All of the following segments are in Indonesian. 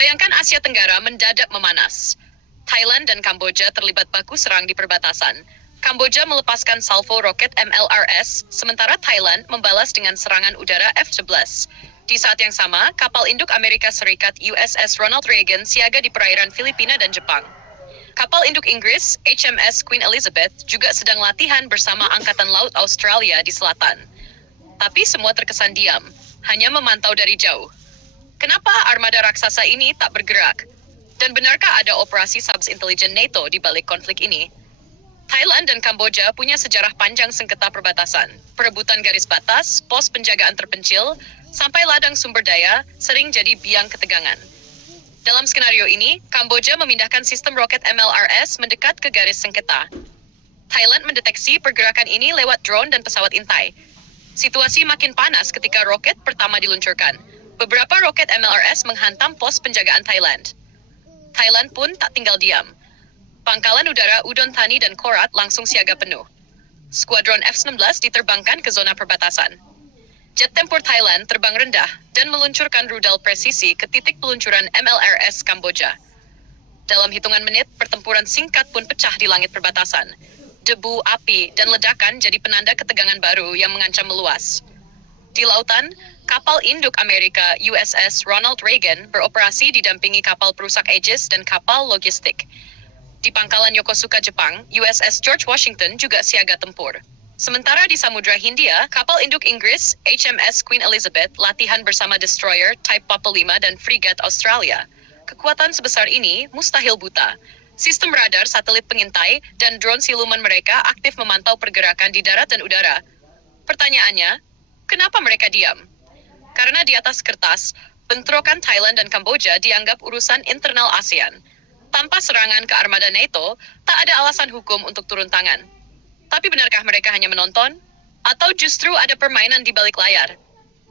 Bayangkan Asia Tenggara mendadak memanas. Thailand dan Kamboja terlibat baku serang di perbatasan. Kamboja melepaskan salvo roket MLRS, sementara Thailand membalas dengan serangan udara F-11. Di saat yang sama, kapal induk Amerika Serikat USS Ronald Reagan siaga di perairan Filipina dan Jepang. Kapal induk Inggris, HMS Queen Elizabeth, juga sedang latihan bersama Angkatan Laut Australia di selatan. Tapi semua terkesan diam, hanya memantau dari jauh. Kenapa armada raksasa ini tak bergerak? Dan benarkah ada operasi subs intelijen NATO di balik konflik ini? Thailand dan Kamboja punya sejarah panjang sengketa perbatasan. Perebutan garis batas, pos penjagaan terpencil, sampai ladang sumber daya sering jadi biang ketegangan. Dalam skenario ini, Kamboja memindahkan sistem roket MLRS mendekat ke garis sengketa. Thailand mendeteksi pergerakan ini lewat drone dan pesawat intai. Situasi makin panas ketika roket pertama diluncurkan. Beberapa roket MLRS menghantam pos penjagaan Thailand. Thailand pun tak tinggal diam. Pangkalan udara Udon Thani dan Korat langsung siaga penuh. Skuadron F-16 diterbangkan ke zona perbatasan. Jet tempur Thailand terbang rendah dan meluncurkan rudal presisi ke titik peluncuran MLRS Kamboja. Dalam hitungan menit, pertempuran singkat pun pecah di langit perbatasan. Debu, api, dan ledakan jadi penanda ketegangan baru yang mengancam meluas. Di lautan, kapal induk Amerika USS Ronald Reagan beroperasi didampingi kapal perusak Aegis dan kapal logistik. Di pangkalan Yokosuka, Jepang, USS George Washington juga siaga tempur. Sementara di Samudra Hindia, kapal induk Inggris HMS Queen Elizabeth latihan bersama destroyer Type Papa 5 dan frigat Australia. Kekuatan sebesar ini mustahil buta. Sistem radar, satelit pengintai, dan drone siluman mereka aktif memantau pergerakan di darat dan udara. Pertanyaannya, kenapa mereka diam? Karena di atas kertas, bentrokan Thailand dan Kamboja dianggap urusan internal ASEAN. Tanpa serangan ke armada NATO, tak ada alasan hukum untuk turun tangan. Tapi benarkah mereka hanya menonton? Atau justru ada permainan di balik layar?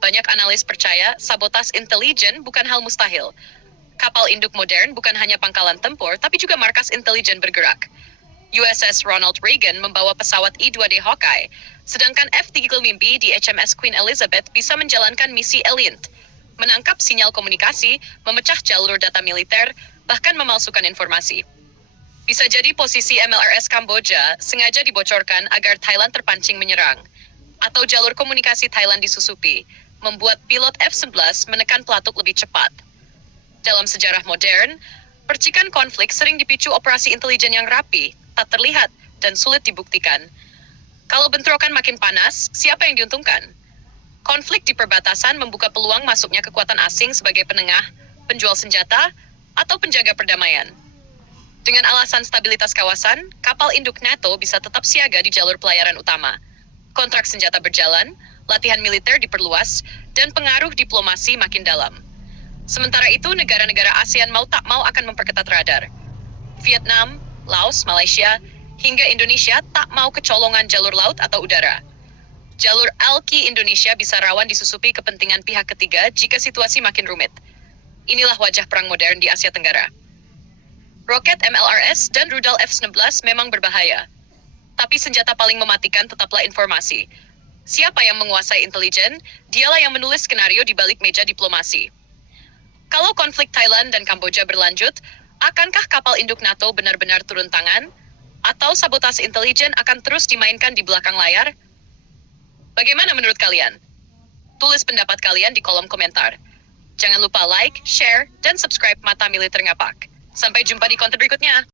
Banyak analis percaya sabotas intelijen bukan hal mustahil. Kapal induk modern bukan hanya pangkalan tempur, tapi juga markas intelijen bergerak. USS Ronald Reagan membawa pesawat I-2D Hawkeye, sedangkan F-3 Mimpi di HMS Queen Elizabeth bisa menjalankan misi Elint, menangkap sinyal komunikasi, memecah jalur data militer, bahkan memalsukan informasi. Bisa jadi posisi MLRS Kamboja sengaja dibocorkan agar Thailand terpancing menyerang, atau jalur komunikasi Thailand disusupi, membuat pilot F-11 menekan pelatuk lebih cepat. Dalam sejarah modern, percikan konflik sering dipicu operasi intelijen yang rapi, tak terlihat, dan sulit dibuktikan. Kalau bentrokan makin panas, siapa yang diuntungkan? Konflik di perbatasan membuka peluang masuknya kekuatan asing sebagai penengah, penjual senjata, atau penjaga perdamaian. Dengan alasan stabilitas kawasan, kapal induk NATO bisa tetap siaga di jalur pelayaran utama. Kontrak senjata berjalan, latihan militer diperluas, dan pengaruh diplomasi makin dalam. Sementara itu, negara-negara ASEAN mau tak mau akan memperketat radar. Vietnam, Laos, Malaysia, hingga Indonesia tak mau kecolongan jalur laut atau udara. Jalur ALKI Indonesia bisa rawan disusupi kepentingan pihak ketiga jika situasi makin rumit. Inilah wajah perang modern di Asia Tenggara. Roket MLRS dan rudal F-16 memang berbahaya. Tapi senjata paling mematikan tetaplah informasi. Siapa yang menguasai intelijen, dialah yang menulis skenario di balik meja diplomasi. Kalau konflik Thailand dan Kamboja berlanjut, akankah kapal induk NATO benar-benar turun tangan? Atau sabotase intelijen akan terus dimainkan di belakang layar? Bagaimana menurut kalian? Tulis pendapat kalian di kolom komentar. Jangan lupa like, share, dan subscribe Mata Militer Ngapak. Sampai jumpa di konten berikutnya.